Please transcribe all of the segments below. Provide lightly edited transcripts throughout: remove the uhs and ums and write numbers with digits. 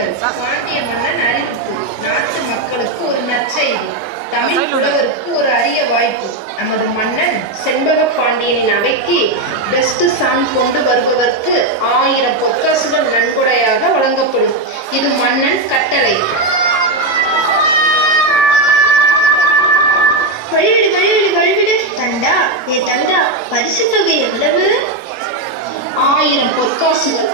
கேளுங்கள். பாண்டிய மன்னன் அறிவிப்பு. நாட்டு மக்களுக்கு ஒரு நற்செய்தி. தமிழ் புலவருக்கு ஒரு அரிய வாய்ப்பு. நமது மன்னன் செண்பக பாண்டியனின் அவைக்கு பெஸ்ட் சாங் கொண்டு வருபவர்க்கு 1000 பொற்காசுகள் நன்கொடையாக வழங்கப்படும். இது மன்னன் கட்டளை. வழிவிடு தண்டா. தண்டா, பரிசு தொகை எவ்வளவு? 1000 பொற்காசுகள்.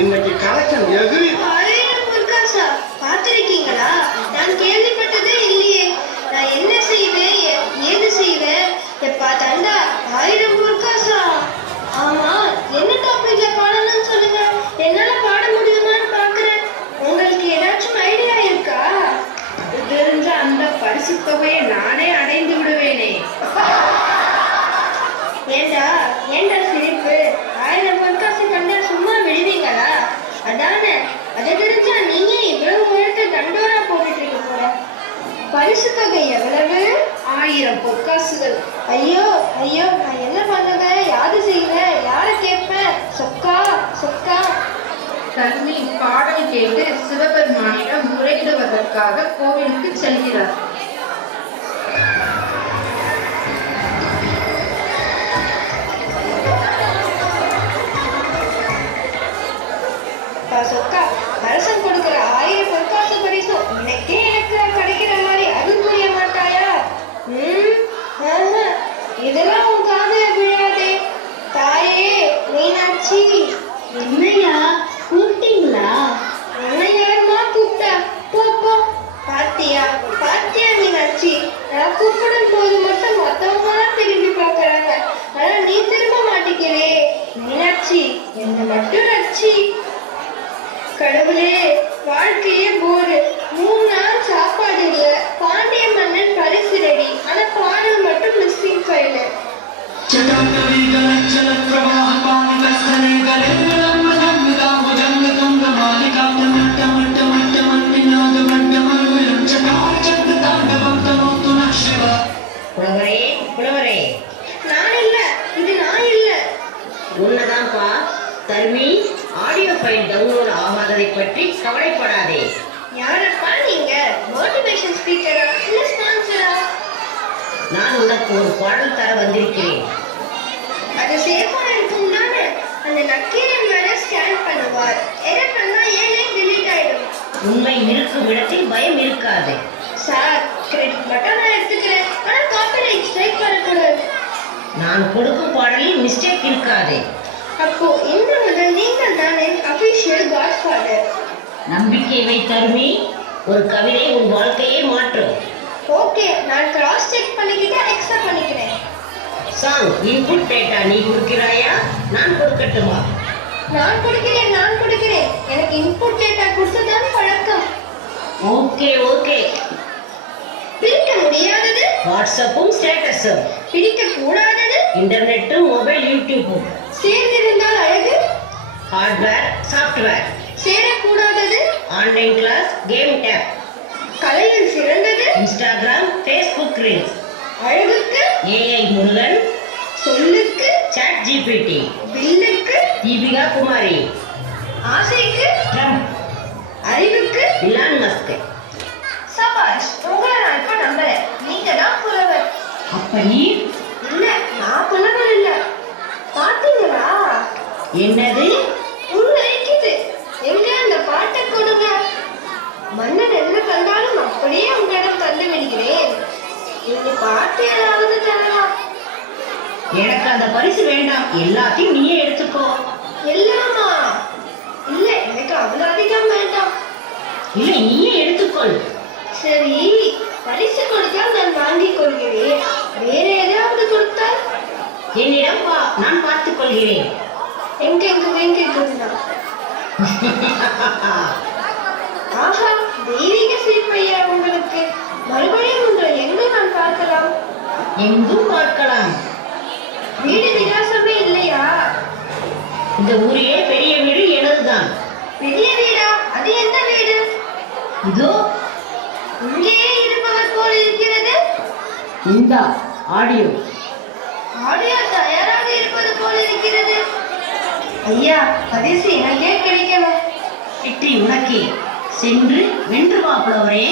இன்னைக்கு கலெக்ஷன் எதிரி 1000 பொற்காசா? பார்த்திருக்கீங்களா? நான் கேள்விப்பட்டதே இல்லையே. நான் என்ன செய்வேன், ஏது செய்வேன்? எப்பா தண்டா, 1000 பொற்காசா? ஆமா, என்ன டாபிக்ல பாடணும்னு சொல்லுங்க. என்னால பாட முடியுமான்னு பாக்குறேன். உங்களுக்கு ஏதாச்சும் ஐடியா இருக்கா? தெரிஞ்ச அந்த பரிசு தொகையை நானே அடைந்து விடுவேனே. ஏண்டா சிரிப்பு? 1000 பொற்காசு கண்டா சும்மா விடுவீங்களா? அதானே, அதை தெரிஞ்சா நீங்க இவ்வளவு உயரத்தை தண்டோரா போட்டுட்டு இருக்க போற. பரிசு தொகை எவ்வளவு? 1000 பொற்காசுகள். ஐயோ, நான் என்ன பண்ணுவேன், யாது செய்வேன், யார கேட்பேன்? சொக்கா. தர்மி பாடல் கேட்டு சிவபெருமானிடம் முறையிடுவதற்காக கோவிலுக்கு செல்கிறார். சொக்கா, அரசன் கொடுக்கிற 1000 பொற்காசு பரிசும் எனக்கு கிடைக்கிற மாதிரி அருள் புரிய மாட்டாயா? இதெல்லாம் உன் காதுல விழாதே. தாயே மீனாட்சி. என்னையா கூப்பிட்டீங்களா? என்ன யாருமா கூப்பிட்டா? போ. பாத்தியா மீனாட்சி, நான் கூப்பிடும் போது மட்டும் மொத்தமா திரும்பி பாக்குறாங்க. ஆனா நீ திரும்ப மாட்டேங்கிறே. மீனாட்சி, என்ன மட்டும் ரட்சி. கடவுளே, வாழ்க்கையே போரு. 3 நாள் சாப்பாடு இல்ல. பாண்டிய மன்னன் பரிசு ரெடி, ஆனா பாடல் மட்டும் மிஸ்ஸிங் ஃபைல். புலவரே, நான் இல்ல, இது நான் இல்ல. உன்னதான்ப்பா. தர்மி, ஆடியோ ஃபைல் டவுன்லோட் ஆகாததை பற்றி கவலைப்படாதே. யாரப்பா நீங்க? மோட்டிவேஷன் ஸ்பீக்கரா இல்ல ஸ்பான்சரா? நான் உனக்கு ஒரு பாடல் தர வந்திருக்கிறேன். அது சேஃபா இருக்கும் தானே? அந்த நக்கீரன் மேல ஸ்கேன் பண்ணுவார். எரர் பண்ணா ஏனே டிலீட் ஆயிடும். உண்மை இருக்கும் இடத்தில் பயம் இருக்காது. சார், கிரெடிட் மட்டும் நான் எடுத்துக்கிறேன். ஆனா காப்பிரைட் ஸ்ட்ரைக் வரக்கூடாது. நான் கொடுக்கும் பாடலில் மிஸ்டேக் இருக்காது. அப்போ இன்று முதல் நீங்கள் தானே அபிஷியல் காட்ஃபாதர். நம்பிக்கை வை தர்மி. ஒரு கவிதை உன் வாழ்க்கையை மாற்றும். ஓகே, நான் கிராஸ் செக் பண்ணிக்கிட்டு அக்செப்ட் பண்ணிக்கிறேன். சாங் இன்புட் டேட்டா நீ கொடுக்கிறாயா, நான் கொடுக்கட்டுமா? நான் கொடுக்கிறேன். எனக்கு இன்புட் டேட்டா கொடுத்துதான் பழக்கம். ஓகே. பிரிக்க முடியாதது வாட்ஸ்அப்பும் ஸ்டேட்டஸும். பிரிக்க கூடாதது இன்டர்நெட்டும் மொபைல் யூடியூப்பும். சேர்ந்திருந்தால் அழகு. Hardware software. சேரக்கூடாதது ஆன்லைன் கிளாஸ் கேம் டேப். கலையில் சிறந்தது இன்ஸ்டாகிராம் ஃபேஸ்புக் ரீல்ஸ். அழகுக்கு ஏஐ முருகன். சொல்லுக்கு சாட் ஜிபிடி. வில்லுக்கு தீபிகா குமாரி. ஆசைக்கு ட்ரம்ப். அறிவுக்கு இலான் மஸ்க். சபாஷ், உங்களை நான் இப்ப நம்புறேன். நீங்க தான் புலவர். அப்ப நீ? இல்ல, நான் புலவர் இல்ல. பாத்தீங்களா? என்னது? உண்மைக்குது. எங்க அந்த பாட்டை கொடுங்க. மன்னன் என்ன கண்டாலும் அப்படியே உங்களிடம் தந்து விடுகிறேன். இந்த பாட்டு ஏதாவது தரலாம். எனக்கு அந்த பரிசு வேண்டாம், எல்லாத்தையும் நீயே எடுத்துக்கோ. எல்லாமா? இல்ல, எனக்கு அவ்வளவு அதிகம் வேண்டாம். இல்லை, நீயே எடுத்துக்கொள். சரி, பரிசு கொடுத்தால் நான் வாங்கிக் கொள்கிறேன். வேற ஏதாவது கொடுத்தால்? என்னிடம் வா, நான் பார்த்துக் கொள்கிறேன். எங்க கொடுத்தா? ஆஹா, தெய்வீக சிரிப்பையா உங்களுக்கு. மறுபடியும் உங்களை எங்கு நான் பார்க்கலாம்? எங்கும் பார்க்கலாம். வீடு விலாசமே இல்லையா? இந்த ஊரிலே பெரிய வீடு எனதுதான். பெரிய வீடா? அது எந்த வீடு? இதோ இங்கேயே இருப்பவர் போல் இருக்கிறது. இந்த ஆடியோ தயாராக இருப்பது போல் இருக்கிறது. ஐயா பரிசு எனக்கே கிடைக்கல. வெற்றி உனக்கே. சென்று வென்று வா புலவரே.